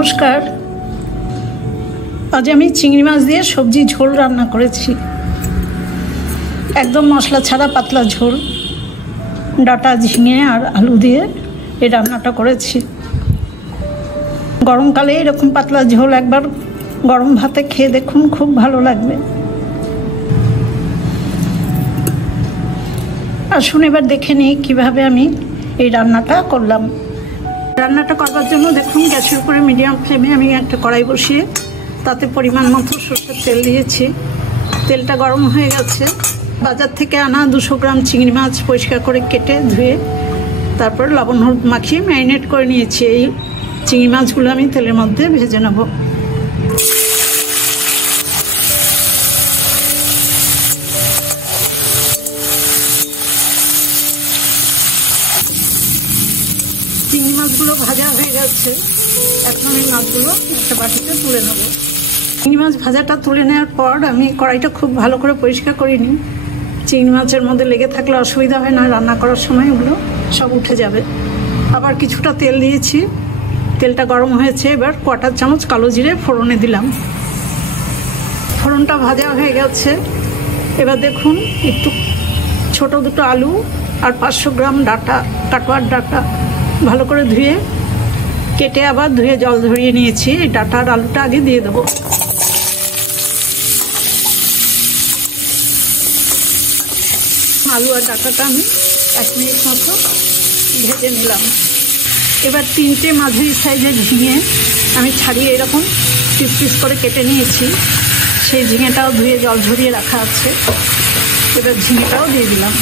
নমস্কার। আজ আমি চিংড়ি মাছ দিয়ে সবজি ঝোল রান্না করেছি। একদম মশলা ছাড়া পাতলা ঝোল, ডাঁটা, ঝিঙে আর আলু দিয়ে এই রান্নাটা করেছি। গরমকালে এরকম পাতলা ঝোল একবার গরম ভাতে খেয়ে দেখুন, খুব ভালো লাগবে। আসুন এবার দেখে নিই কীভাবে আমি এই রান্নাটা করলাম। রান্নাটা করবার জন্য দেখুন, গ্যাসের উপরে মিডিয়াম ফ্লেমে আমি একটা কড়াই বসিয়ে তাতে পরিমাণ মতো সরষের তেল দিয়েছি। তেলটা গরম হয়ে গেছে। বাজার থেকে আনা 200 গ্রাম চিংড়ি মাছ পরিষ্কার করে কেটে ধুয়ে তারপর লবণ হলুদ মাখিয়ে ম্যারিনেট করে নিয়েছি। এই চিংড়ি মাছগুলো আমি তেলের মধ্যে ভেজে নেব। চিংড়ি মাছগুলো ভাজা হয়ে গেছে। এখন আমি মাছগুলো একটা বাটিতে তুলে নেব। চিংড়ি মাছ ভাজাটা তুলে নেওয়ার পর আমি কড়াইটা খুব ভালো করে পরিষ্কার করে নিই। চিংড়ি মাছের মধ্যে লেগে থাকলে অসুবিধা হয় না, রান্না করার সময় ওগুলো সব উঠে যাবে। আবার কিছুটা তেল দিয়েছি, তেলটা গরম হয়েছে। এবার 1/4 চামচ কালো জিরে ফোড়নে দিলাম। ফোড়নটা ভাজা হয়ে গেছে। এবার দেখুন, একটু ছোট দুটো আলু আর 500 গ্রাম ডাঁটা, কাটোয়ার ডাঁটা ভালো করে ধুয়ে কেটে আবার ধুয়ে জল ঝরিয়ে নিয়েছি। এই ডাঁটা আর আলুটা আগে দিয়ে দেবো। আলু আর ডাঁটাটা আমি 1 মিনিট মতো ভেজে নিলাম। এবার 3টে মাঝারি সাইজের ঝিঙে আমি ছাড়িয়ে এরকম পিস পিস করে কেটে নিয়েছি। সেই ঝিঙেটাও ধুয়ে জল ঝরিয়ে রাখা আছে। এবার ঝিঙেটাও দিয়ে দিলাম।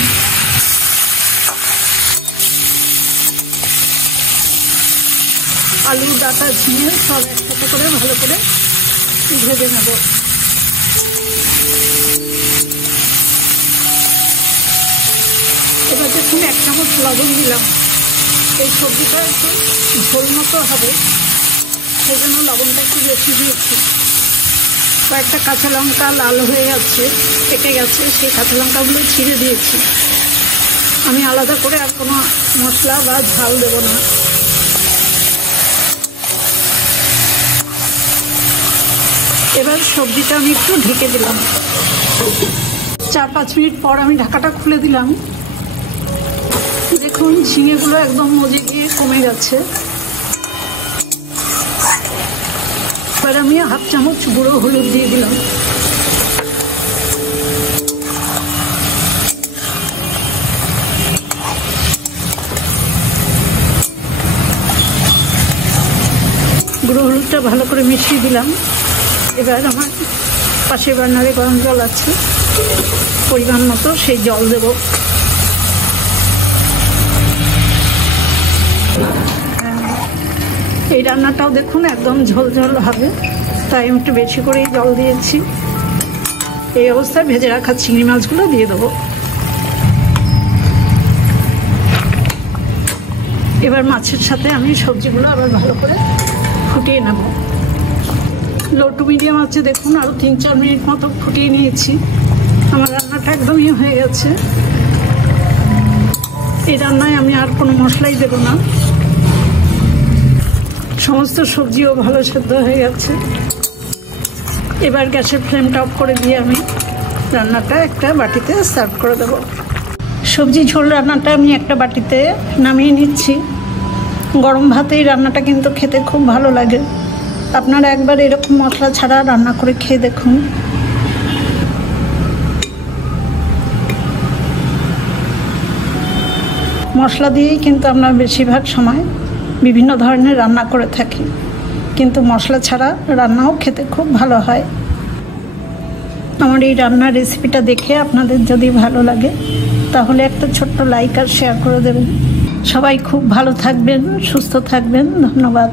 আলু, ডাঁটা, ঝিঙে সব একসাথে করে ভালো করে ভেজে নেব। এবার দেখুন, 1 চামচ লবণ দিলাম। এই সবজিটা একটু ঝোল মতো হবে, সেই জন্য লবণটা একটু বেশি দিয়েছি। কয়েকটা কাঁচা লঙ্কা লাল হয়ে গেছে, পেকে গেছে, সেই কাঁচা লঙ্কাগুলো ছিঁড়ে দিয়েছি। আমি আলাদা করে আর কোনো মশলা বা ঝাল দেব না। এবার সবজিটা আমি একটু ঢেকে দিলাম। 4-5 মিনিট পর আমি ঢাকাটা খুলে দিলাম। দেখুন, ঝিঙেগুলো একদম মজে গিয়ে কমে গেছে। এবার আমি 1/2 চামচ গুঁড়ো হলুদ দিয়ে দিলাম। গুঁড়ো হলুদটা ভালো করে মিশিয়ে দিলাম। এবার আমার পাশের বার্নারে গরম জল আছে, পরিমাণ মতো সেই জল দেব। এই রান্নাটাও দেখুন একদম ঝোল ঝোল হবে, তাই আমি একটু বেশি করেই জল দিয়েছি। এই অবস্থায় ভেজে রাখা চিংড়ি মাছগুলো দিয়ে দেবো। এবার মাছের সাথে আমি সবজিগুলো আবার ভালো করে ফুটিয়ে নেব। লো টু মিডিয়াম আছে। দেখুন, আরও 3-4 মিনিট মতো ফুটিয়ে নিয়েছি। আমার রান্নাটা একদমই হয়ে গেছে। এই রান্নায় আমি আর কোনো মশলাই দেব না। সমস্ত সবজিও ভালো সেদ্ধ হয়ে গেছে। এবার গ্যাসের ফ্লেমটা অফ করে দিয়ে আমি রান্নাটা একটা বাটিতে সার্ভ করে দেব। সবজি ঝোল রান্নাটা আমি একটা বাটিতে নামিয়ে নিচ্ছি। গরম ভাতে এই রান্নাটা কিন্তু খেতে খুব ভালো লাগে। আপনারা একবার এরকম মশলা ছাড়া রান্না করে খেয়ে দেখুন। মশলা দিয়েই কিন্তু আমরা বেশিরভাগ সময় বিভিন্ন ধরনের রান্না করে থাকি, কিন্তু মশলা ছাড়া রান্নাও খেতে খুব ভালো হয়। আমার এই রান্নার রেসিপিটা দেখে আপনাদের যদি ভালো লাগে তাহলে একটা ছোট্ট লাইক আর শেয়ার করে দেবেন। সবাই খুব ভালো থাকবেন, সুস্থ থাকবেন। ধন্যবাদ।